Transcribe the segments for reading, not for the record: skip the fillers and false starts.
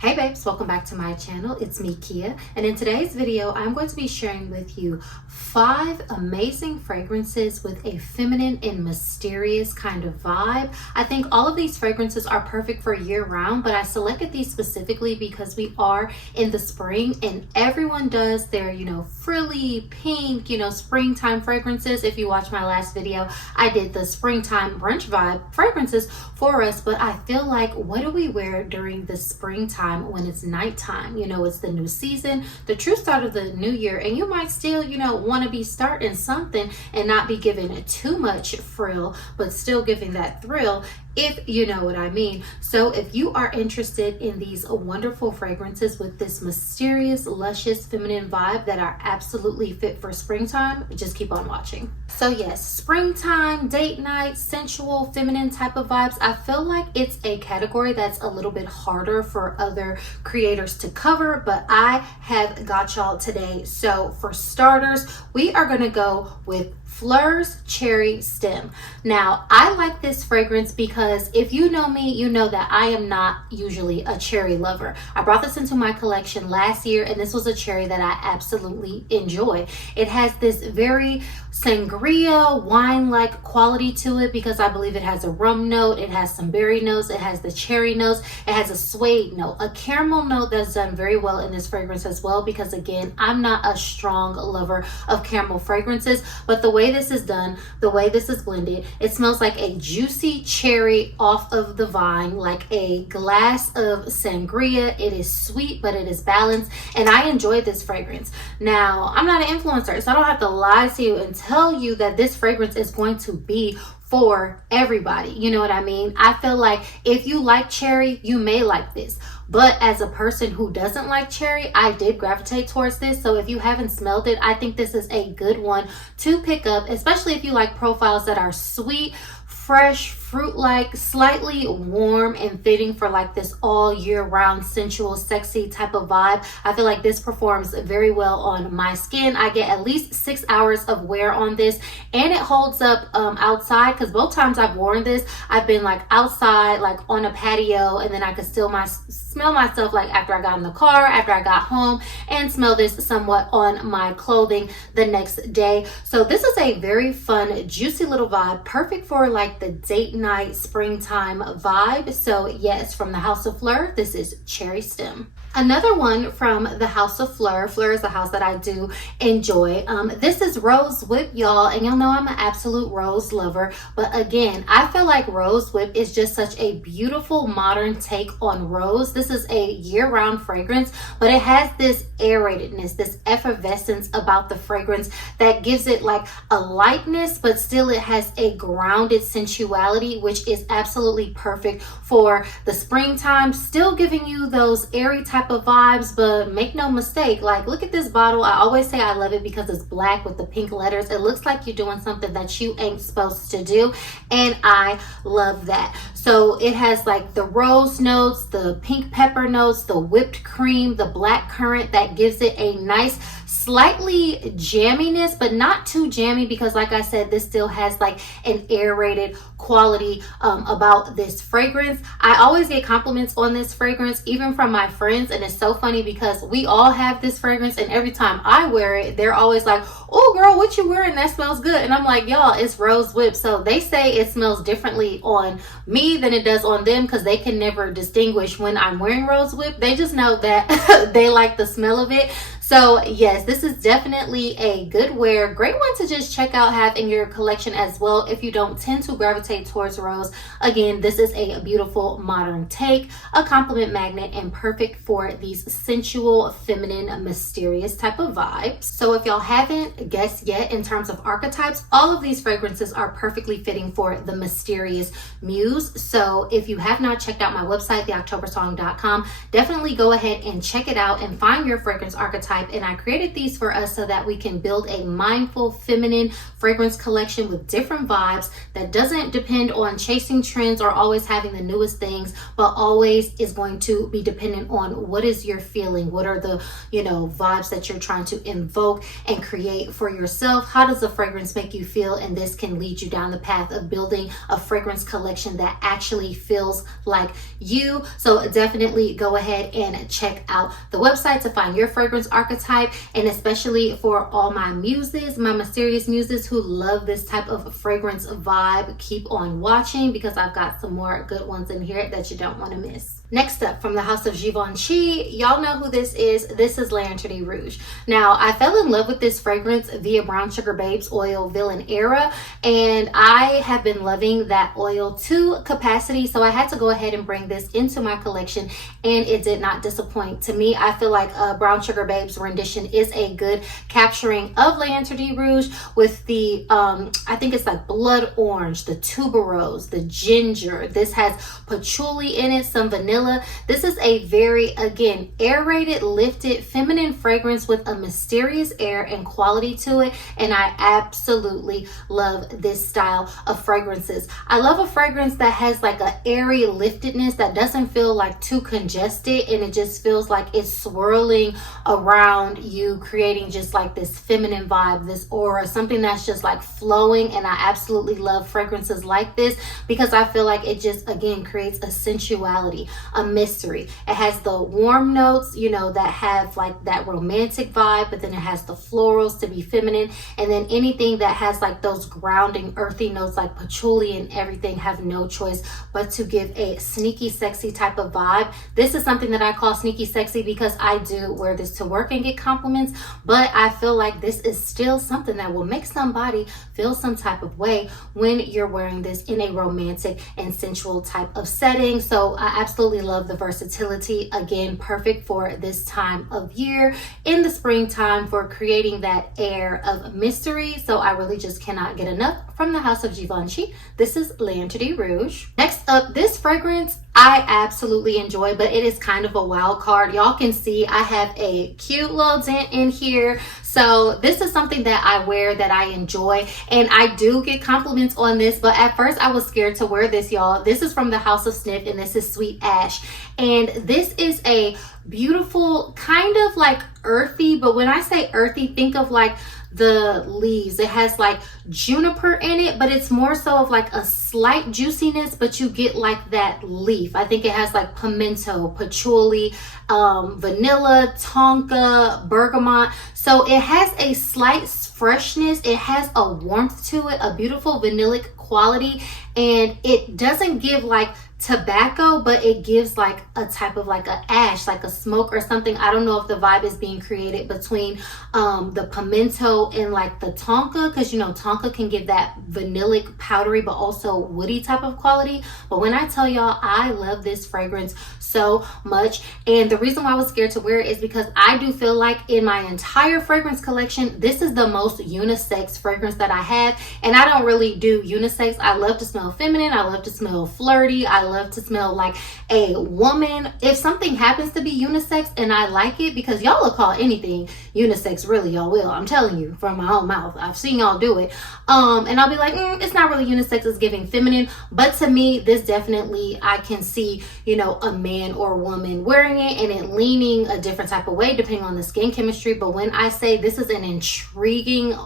Hey babes, welcome back to my channel. It's me, Kiya, and in today's video, I'm going to be sharing with you 5 amazing fragrances with a feminine and mysterious kind of vibe. I think all of these fragrances are perfect for year-round, but I selected these specifically because we are in the spring and everyone does their, frilly, pink, springtime fragrances. If you watch my last video, I did the springtime brunch vibe fragrances for us, but I feel like, what do we wear during the springtime when it's nighttime? It's the new season, the true start of the new year, and you might still, want to be starting something and not be giving too much frill, but still giving that thrill, if you know what I mean. So if you are interested in these wonderful fragrances with this mysterious, luscious, feminine vibe that are absolutely fit for springtime, just keep on watching. So yes, springtime, date night, sensual, feminine type of vibes. I feel like it's a category that's a little bit harder for other creators to cover, but I have got y'all today. So for starters, we are going to go with Phlur's Cherry Stem. Now, I like this fragrance because if you know me, you know that I am not usually a cherry lover. I brought this into my collection last year, and this was a cherry that I absolutely enjoy. It has this very sangria wine-like quality to it because I believe it has a rum note, it has some berry notes, it has the cherry notes, it has a suede note, a caramel note that's done very well in this fragrance as well, because again, I'm not a strong lover of caramel fragrances, but the way this is done, the way this is blended, it smells like a juicy cherry off of the vine, like a glass of sangria. It is sweet, but it is balanced, and I enjoy this fragrance. Now, I'm not an influencer, so I don't have to lie to you and tell you that this fragrance is going to be for everybody. You know what I mean? I feel like if you like cherry, you may like this. But as a person who doesn't like cherry, I did gravitate towards this. So if you haven't smelled it, I think this is a good one to pick up, especially if you like profiles that are sweet, fresh, fruit-like, slightly warm and fitting for like this all year round sensual, sexy type of vibe. I feel like this performs very well on my skin. I get at least 6 hours of wear on this, and it holds up outside, because both times I've worn this, I've been like outside, like on a patio, and then I could still smell myself like after I got in the car, after I got home, and smell this somewhat on my clothing the next day. So this is a very fun, juicy little vibe, perfect for like the date night springtime vibe. So yes, from the House of Phlur, this is Cherry Stem. Another one from the House of Phlur. Phlur is a house that I do enjoy. This is Rose Whip, y'all, and y'all know I'm an absolute rose lover. But again, I feel like Rose Whip is just such a beautiful modern take on rose. This is a year-round fragrance, but it has this aeratedness, this effervescence about the fragrance that gives it like a lightness, but still it has a grounded sensuality, which is absolutely perfect for the springtime, still giving you those airy type of vibes. But make no mistake, like, look at this bottle. I always say I love it because it's black with the pink letters. It looks like you're doing something that you ain't supposed to do, and I love that. So it has like the rose notes, the pink pepper notes, the whipped cream, the black currant that gives it a nice slightly jamminess, but not too jammy, because like I said, this still has like an aerated quality about this fragrance. I always get compliments on this fragrance, even from my friends, and it's so funny because we all have this fragrance, and every time I wear it, they're always like, oh girl, what you wearing? That smells good. And I'm like, y'all, it's Rose Whip. So they say it smells differently on me than it does on them, because they can never distinguish when I'm wearing Rose Whip. They just know that they like the smell of it. So yes, this is definitely a good wear. Great one to just check out, have in your collection as well if you don't tend to gravitate towards rose. Again, this is a beautiful modern take, a compliment magnet, and perfect for these sensual, feminine, mysterious type of vibes. So if y'all haven't guessed yet in terms of archetypes, all of these fragrances are perfectly fitting for the Mysterious Muse. So if you have not checked out my website, theoctobersong.com, definitely go ahead and check it out and find your fragrance archetype archetype, and I created these for us so that we can build a mindful feminine fragrance collection with different vibes that doesn't depend on chasing trends or always having the newest things, but always is going to be dependent on what is your feeling, what are the vibes that you're trying to invoke and create for yourself. How does the fragrance make you feel? And this can lead you down the path of building a fragrance collection that actually feels like you. So definitely go ahead and check out the website to find your fragrance archetype, and especially for all my muses, my mysterious muses who love this type of fragrance vibe, keep on watching because I've got some more good ones in here that you don't want to miss. Next up, from the house of Givenchy, y'all know who this is. This is Linterdit Rouge. Now, I fell in love with this fragrance via Brown Sugar Babes Oil Villain Era, and I have been loving that oil to capacity, so I had to go ahead and bring this into my collection, and it did not disappoint. To me, I feel like Brown Sugar Babes rendition is a good capturing of Linterdit Rouge with the, I think it's like blood orange, the tuberose, the ginger. This has patchouli in it, some vanilla. This is a very, again, aerated, lifted, feminine fragrance with a mysterious air and quality to it, and I absolutely love this style of fragrances. I love a fragrance that has like an airy liftedness that doesn't feel like too congested, and it just feels like it's swirling around you, creating just like this feminine vibe, this aura, something that's just like flowing. And I absolutely love fragrances like this because I feel like it just, again, creates a sensuality, a mystery. It has the warm notes, that have like that romantic vibe, but then it has the florals to be feminine, and then anything that has like those grounding earthy notes like patchouli and everything have no choice but to give a sneaky sexy type of vibe. This is something that I call sneaky sexy because I do wear this to work and get compliments, but I feel like this is still something that will make somebody feel some type of way when you're wearing this in a romantic and sensual type of setting. So I absolutely love the versatility. Again, perfect for this time of year in the springtime for creating that air of mystery. So I really just cannot get enough from the house of Givenchy. This is Linterdit Rouge. Next up, this fragrance I absolutely enjoy, but it is kind of a wild card. Y'all can see I have a cute little dent in here. So this is something that I wear that I enjoy, and I do get compliments on this, but at first I was scared to wear this, y'all. This is from the house of Snif, and this is Sweet Ash. And this is a beautiful, kind of like earthy, but when I say earthy, think of like the leaves. It has like juniper in it, but it's more so of like a slight juiciness, but you get like that leaf. I think it has like pimento, patchouli, vanilla, tonka, bergamot. So it has a slight freshness. It has a warmth to it, a beautiful vanillic quality, and it doesn't give like tobacco, but it gives like a type of like a ash, like a smoke or something. I don't know if the vibe is being created between the pimento and like the tonka, because tonka can give that vanillic powdery but also woody type of quality. But when I tell y'all, I love this fragrance so much, and the reason why I was scared to wear it is because I do feel like in my entire fragrance collection, this is the most unisex fragrance that I have, and I don't really do unisex. I love to smell feminine, I love to smell flirty, I love to smell like a woman. If something happens to be unisex and I like it, because y'all will call anything unisex, really, y'all will. I'm telling you from my own mouth. I've seen y'all do it. And I'll be like, it's not really unisex, it's giving feminine. But to me, this definitely, I can see, a man or woman wearing it and it leaning a different type of way depending on the skin chemistry. But when I say this is an intriguing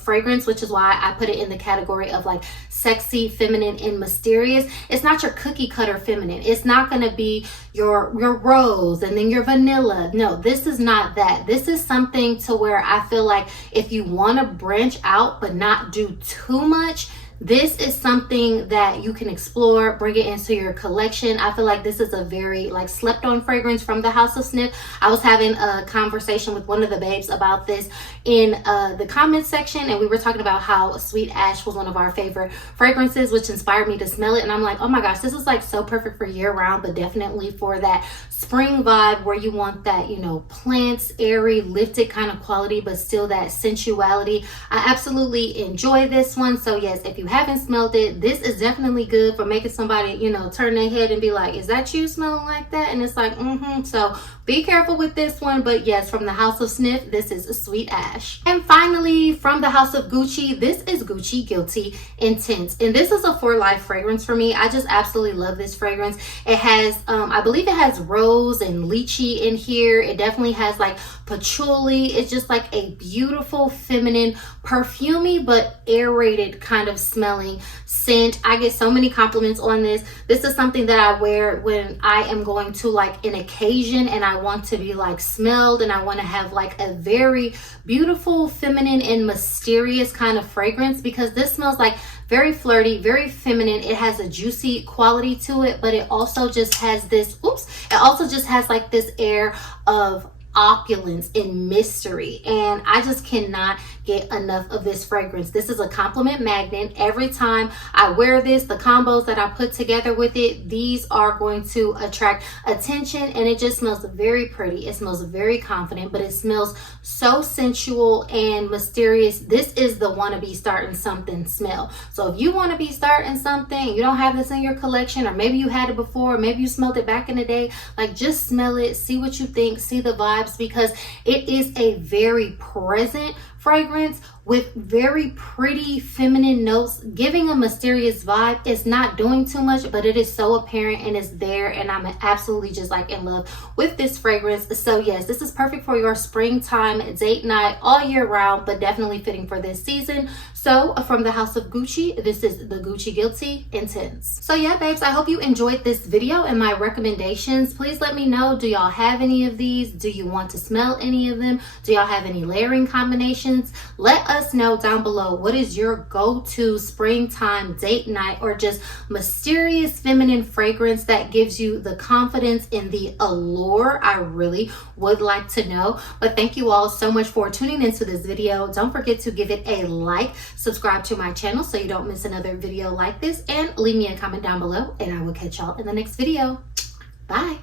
fragrance, which is why I put it in the category of like sexy, feminine, and mysterious, it's not your cookie cutter feminine. It's not going to be your rose and then your vanilla. No, this is not that. This is something to where I feel like if you want to branch out but not do too much, this is something that you can explore, bring it into your collection. I feel like this is a very like slept on fragrance from the house of Snif. I was having a conversation with one of the babes about this in the comments section, and we were talking about how Sweet Ash was one of our favorite fragrances, which inspired me to smell it. And I'm like, oh my gosh, this is like so perfect for year round, but definitely for that spring vibe where you want that, plants, airy, lifted kind of quality, but still that sensuality. I absolutely enjoy this one. So yes, if you haven't smelled it, this is definitely good for making somebody, you know, turn their head and be like, is that you smelling like that? And it's like, so be careful with this one. But yes, from the House of Snif, this is a Sweet Ash. And finally, from the House of Gucci, this is Gucci Guilty Intense. And this is a for life fragrance for me. I just absolutely love this fragrance. It has, I believe it has rose and lychee in here. It definitely has like patchouli. It's just like a beautiful, feminine, perfumey, but aerated kind of smelling scent. I get so many compliments on this. This is something that I wear when I am going to like an occasion and I want to be like smelled, and I want to have like a very beautiful, feminine, and mysterious kind of fragrance, because this smells like very flirty, very feminine. It has a juicy quality to it, but it also just has this, it also just has like this air of opulence and mystery, and I just cannot get enough of this fragrance. This is a compliment magnet. Every time I wear this, the combos that I put together with it, these are going to attract attention, and it just smells very pretty. It smells very confident, but it smells so sensual and mysterious. This is the wanna be starting something smell. So if you want to be starting something, you don't have this in your collection, or maybe you had it before, or maybe you smelled it back in the day, like just smell it, see what you think, see the vibes, because it is a very present fragrance with very pretty feminine notes, giving a mysterious vibe. It's not doing too much, but it is so apparent and it's there, and I'm absolutely just like in love with this fragrance. So yes, this is perfect for your springtime date night all year round, but definitely fitting for this season. So from the House of Gucci, this is the Gucci Guilty Intense. So yeah, babes, I hope you enjoyed this video and my recommendations. Please let me know, do y'all have any of these? Do you want to smell any of them? Do y'all have any layering combinations? Let us know down below, what is your go-to springtime date night or just mysterious feminine fragrance that gives you the confidence in the allure? I really would like to know. But thank you all so much for tuning into this video. Don't forget to give it a like, subscribe to my channel so you don't miss another video like this, and leave me a comment down below, and I will catch y'all in the next video. Bye.